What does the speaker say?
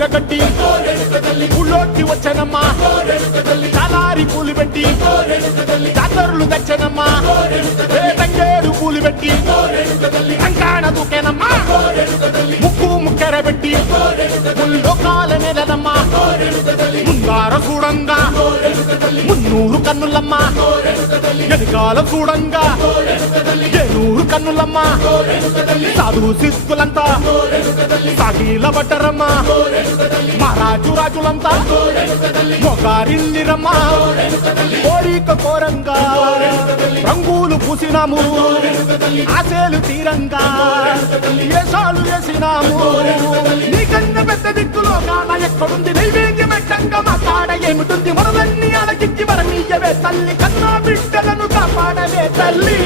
చీరగట్టి ఊళ్ళోకి వచ్చనమ్మా చాలారి పూలు పెట్టి జాతరులు తెచ్చనమ్మా తంగేరు పూలు పెట్టి కంకాణ దూకేనమ్మా ముక్కు ముక్కెర పెట్టి ముల్లోకాల నెలనమ్మా ముంగార చూడంగా మున్నూరు కన్నులమ్మా ఎనకాల చూడంగా ఏనూరు కన్నులమ్మా సాధు శిస్తులంతా సాగిల బట్టరమ్మా మహారాజు రాజులంతా మొగారిల్లిరమ్మా కోరిక కోరంగా రంగులు పూసినాము ఆశలు తీరంగా ఏషాలు వేసినాము నీకన్నా పెద్ద దిక్కులో కాన ఎక్కడుంది నైవేద్యం ఎట్టంగా మాట్లాడ ఏమిటుంది మనలన్నీ అలకిచ్చి వరమీయవే తల్లి కన్నా బిడ్డలను కాపాడవే తల్లి